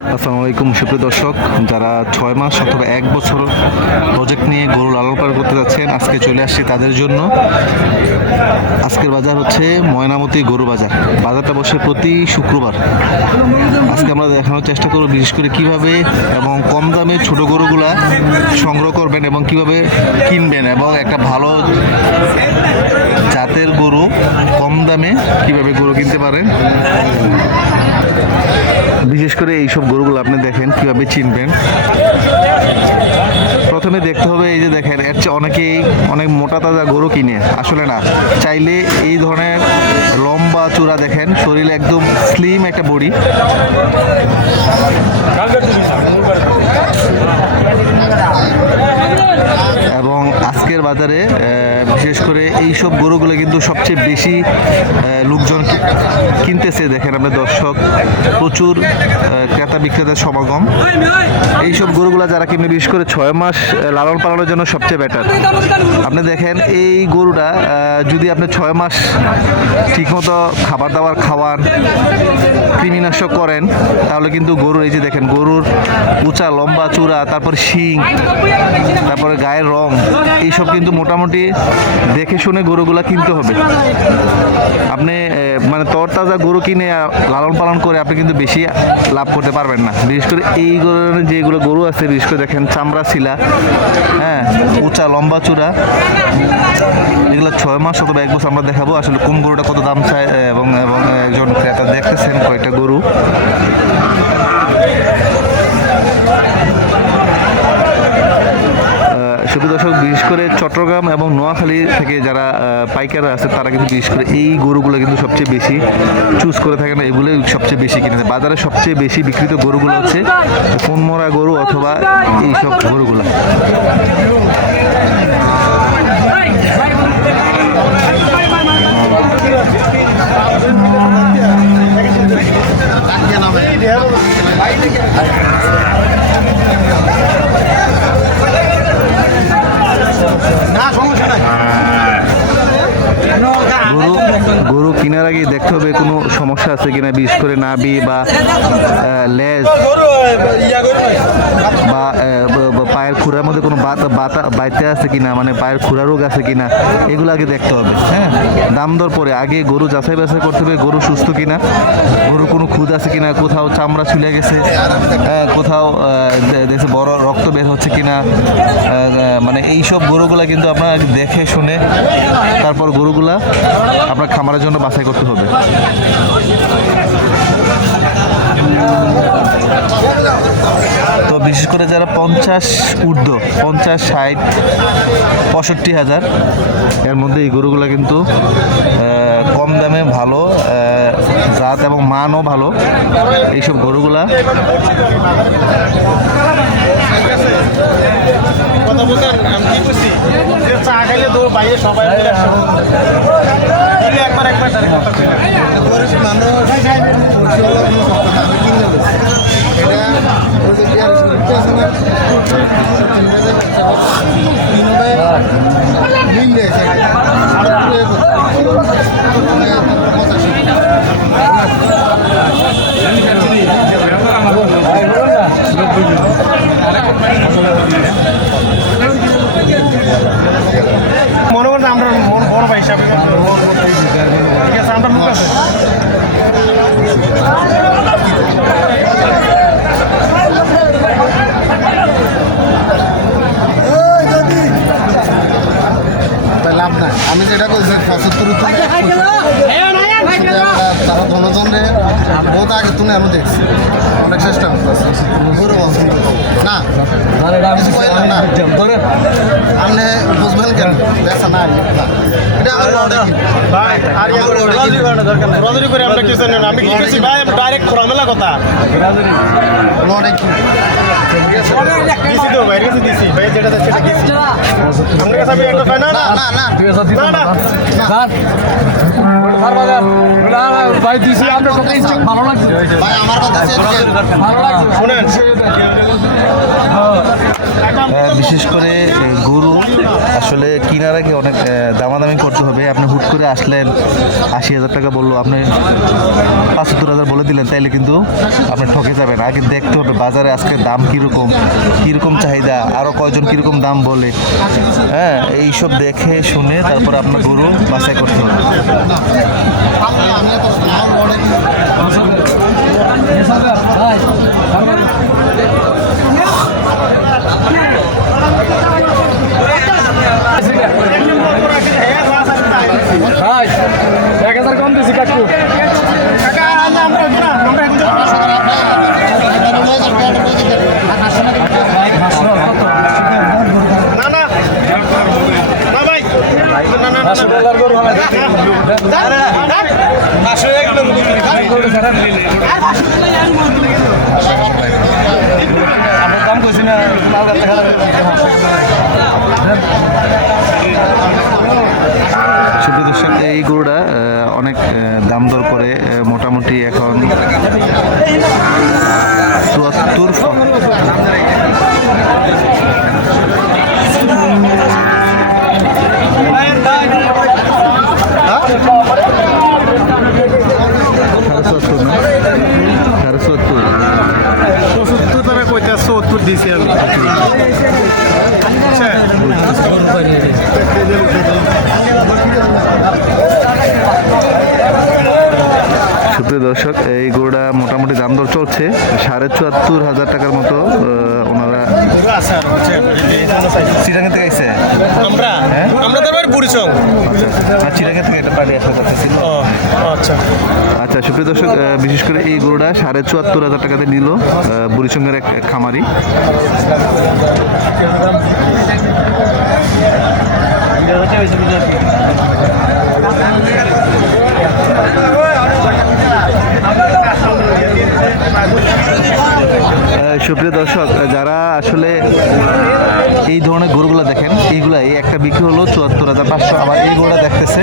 আসসালামু আলাইকুম, সুপ্রিয় দর্শক। যারা ছয় মাস অথবা এক বছর প্রজেক্ট নিয়ে গরু লালন পালন করতে যাচ্ছেন, আজকে চলে আসছি তাদের জন্য। আজকের বাজার হচ্ছে ময়নামতি গরু বাজার। বাজারটা বসে প্রতি শুক্রবার। আজকে আমরা দেখানোর চেষ্টা করব বিশেষ করে কীভাবে এবং কম দামে ছোট গরুগুলা সংগ্রহ করবেন এবং কীভাবে কিনবেন এবং একটা ভালো জাতের গরু কম দামে কীভাবে গরু কিনতে পারেন। বিশেষ করে এইসব গরুগুলো আপনি দেখেন, কীভাবে চিনবেন। প্রথমে দেখতে হবে এই যে দেখেন, এর চেয়ে অনেকেই অনেক মোটা তাজা গরু কিনে, আসলে না। চাইলে এই ধরনের লম্বা চূড়া দেখেন, শরীরে একদম স্লিম একটা বডি এবং আজকের বাজারে বিশেষ করে এই সব গরুগুলো কিন্তু সবচেয়ে বেশি লোকজন কিনতেছে। দেখেন আমরা দর্শক, প্রচুর ক্রেতা বিক্রেতার সমাগম। এইসব গরুগুলো যারা কিনে, বিশেষ করে ছয় মাস লালন পালনের জন্য সবচেয়ে বেটার আপনি দেখেন, এই গরুটা যদি আপনি ছয় মাস ঠিকমতো খাবার দাবার খাওয়ান, কৃমিনাশক করেন, তাহলে কিন্তু গরুর এই যে দেখেন, গরুর উঁচা, লম্বা চূড়া, তারপর শিং, তারপরে গায়ের রং এইসব কিন্তু মোটামুটি দেখে শুনে গরুগুলা কিনতে হবে। আপনি মানে তরতাজা গরু কিনে লালন পালন করে আপনি কিন্তু বেশি লাভ করতে পারবেন না। বিশেষ করে এই ধরনের যেগুলো গরু আছে, বিশেষ করে দেখেন চামড়া শিলা হ্যাঁ উঁচা, লম্বা চূড়া, এগুলো ছয় মাস অথবা এক বছর আমরা দেখাবো। আসলে কোন গরুটা কত দাম চায়, এবং এবং একজন ক্রেতা দেখতেছেন কয়টা গরু শুধু দর্শক বিশেষ করে চট্টগ্রাম এবং থেকে যারা পাইকাররা আছে, তারা কিন্তু বিশেষ করে এই গরুগুলো কিন্তু সবচেয়ে বেশি চুজ করে থাকে না, এগুলোই সবচেয়ে বেশি কিনে। বাজারে সবচেয়ে বেশি বিক্রিত গরুগুলো হচ্ছে কোনমরা গরু অথবা এইসব গরুগুলো সমস্যা আছে কিনা বিশেষ করে নাবি বা লেজ বা পায়ের খুরার মধ্যে কোনো বাইতে আছে কিনা মানে পায়ের খুরা রোগ আছে কিনা এগুলো আগে দেখতে হবে হ্যাঁ? দাম দর পরে আগে গরু যাচাই বাছাই করতে হবে গরু সুস্থ কিনা গরুর কোনো খুদ আছে কিনা কোথাও চামড়া ছুলে গেছে হ্যাঁ, কোথাও দেখছে বড় রক্ত বের হচ্ছে কিনা মানে এই সব গরুগুলা কিন্তু আপনার দেখে শুনে তারপর গরুগুলা আপনার খামারের জন্য বাছাই করতে হবে। তো বিশেষ করে যারা পঞ্চাশ ঊর্ধ্ব, পঞ্চাশ ষাট, পঁয়ষট্টি হাজার, এর মধ্যে এই গরুগুলো কিন্তু কম দামে ভালো জাত এবং মানও ভালো। এইসব গরুগুলা কথা বলতে আমি কি করছি চা খাইলে দৌড় বাইরে সবাই মিলে আসো। দিলে একবার একবার কইলাম। মনে করতে আমরা বড় ভাই হিসাবে ঠিক আছে আমরা মুখ আছে লাভ আমি যেটা বলছি পঁচাত্তর তারা ধনজনে বহুত আগে তুমি আমি দেখছি। অনেক চেষ্টা করতেছি। পুরো পছন্দ না। কিছু কইলাম না আপনি বুঝবেন কেন? বেচা নাই। এটা আমার লড়াই ভাই আর কি? রজনী করে আমরা কিছু নেন আমি কি ভাই ডাইরেক্ট খোলামেলা কথা। লড়াই কি? দিছি তো ভাই দিছি দিছি। ভাই যেটা সেটা দিছি। বিশেষ করে গরু আসলে কেনার আগে অনেক দামাদামি করতে হবে? আপনি হুট করে আসলেন, আশি হাজার টাকা বলল, আপনি পাঁচাত্তর হাজার বলে দিলেন, তাইলে কিন্তু আপনি ঠকে যাবেন। আগে দেখতে হবে বাজারে আজকে দাম কীরকম কীরকম চাহিদা আরও কয়জন কীরকম দাম বলে। হ্যাঁ এইসব দেখে শুনে তারপর আপনার গরু বাছাই করতে হবে আমি এত আমার বড় ভাই এক হাজার কম দিছি কাকু কাকা আমরা আমরা আমরা এখন না না না ভাই না না না পাঁচশো টাকার গরু হবে পাঁচশো একদম আপনার এই গরুটা অনেক দাম দর করে মোটামুটি এখন চুয়াত্তর সাড়ে চুয়াত্তর না সাড়ে চুয়াত্তর পঁচাত্তর টাকা কইতে দিছি সুপ্রিয় দর্শক এই গোড়া মোটামুটি দাম দর চলছে। সাড়ে চুয়াত্তর হাজার টাকার মতো আছে আর। চিরাঙ্গা থেকে আইসে আমরা হ্যাঁ? আমরা তো বাড়ি বুড়িচং আর চিরাঙ্গা থেকে আসা করতেছিল আচ্ছা আচ্ছা সুপ্রিয় দর্শক বিশেষ করে এই গরুটা সাড়ে চুয়াত্তর হাজার টাকাতে নিল আহ, বুড়িসঙ্গের এক খামারি সুপ্রিয় দর্শক, যারা আসলে এই ধরনের গরুগুলো দেখেন এইগুলা এই একটা বিক্রি হলো চুয়াত্তর হাজার পাঁচশো। আবার এই গরুটা দেখতেছে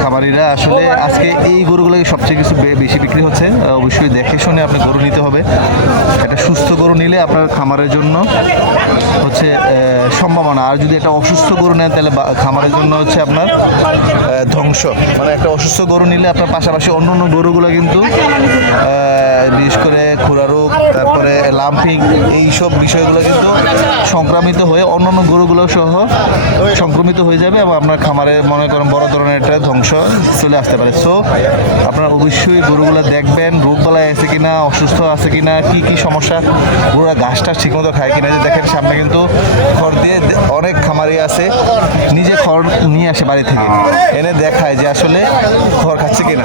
খামারিরা আসলে আজকে এই গরুগুলো সবচেয়ে কিছু বেশি বিক্রি হচ্ছে। অবশ্যই দেখে শুনে আপনি গরু নিতে হবে। একটা সুস্থ গরু নিলে আপনার খামারের জন্য হচ্ছে সম্ভাবনা। আর যদি একটা অসুস্থ গরু নেন, তাহলে খামারের জন্য হচ্ছে আপনার ধ্বংস। মানে একটা অসুস্থ গরু নিলে আপনার পাশাপাশি অন্য অন্য গরুগুলো কিন্তু বিশেষ করে খুরা রোগ তারপরে লাম্পিং এইসব বিষয়গুলো কিন্তু সংক্রামিত হয়ে অন্যান্য গরুগুলো সহ সংক্রমিত হয়ে যাবে এবং আপনার খামারে মনে করেন বড় ধরনের একটা ধ্বংস চলে আসতে পারে। সো আপনারা অবশ্যই গরুগুলো দেখবেন রোগ বালাই আছে কিনা, অসুস্থ আছে কিনা, কি কি সমস্যা, গরুরা ঘাস টাস ঠিকমতো খায় কিনা যে দেখেন সামনে কিন্তু খড় দিয়ে অনেক খামারি আছে, নিজে খড় নিয়ে আসে বাড়ি থেকে, এনে দেখায় যে আসলে খড় খাচ্ছে কিনা।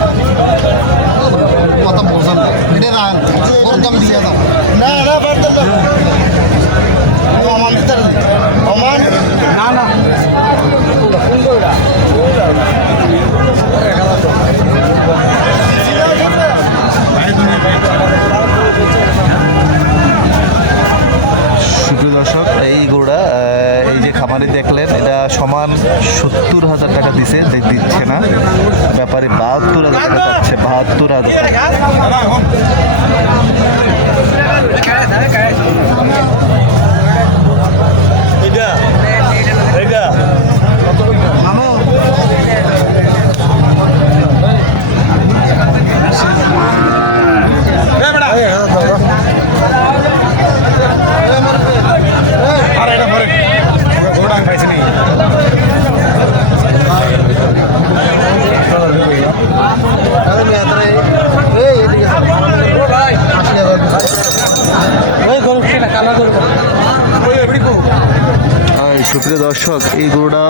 বাহাত্তর হাজার টাকা যাচ্ছে বাহাত্তর হাজার টাকা এইটা এইটা আর এটা পরে ঘোড়া খাইছি নি আরে মেয়ে আদরে এই এদিকে আশি হাজার ওই গরু কিনা কালা গরু ওই এবারে কো আহ, সুপ্রিয় দর্শক এই গরুটা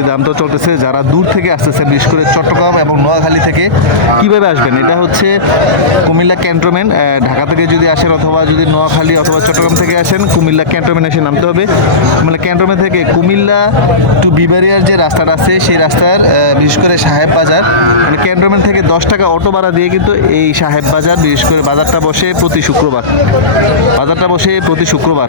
আহ, মোটামুটি দামটা চলতেছে। যারা দূর থেকে আসতেছে বিশেষ করে চট্টগ্রাম এবং নোয়াখালী থেকে কীভাবে আসবেন? এটা হচ্ছে কুমিল্লা ক্যান্টনমেন্ট ঢাকা থেকে যদি আসেন অথবা যদি নোয়াখালী অথবা চট্টগ্রাম থেকে আসেন কুমিল্লা ক্যান্টনমেন্ট এসে নামতে হবে। কুমিল্লা ক্যান্টনমেন্ট থেকে কুমিল্লা টু বিবারিয়ার যে রাস্তাটা আছে সেই রাস্তার বিশেষ করে সাহেব বাজার। মানে ক্যান্টনমেন্ট থেকে দশ টাকা অটো ভাড়া দিয়ে কিন্তু এই সাহেব বাজার বিশেষ করে বাজারটা বসে প্রতি শুক্রবার। বাজারটা বসে প্রতি শুক্রবার।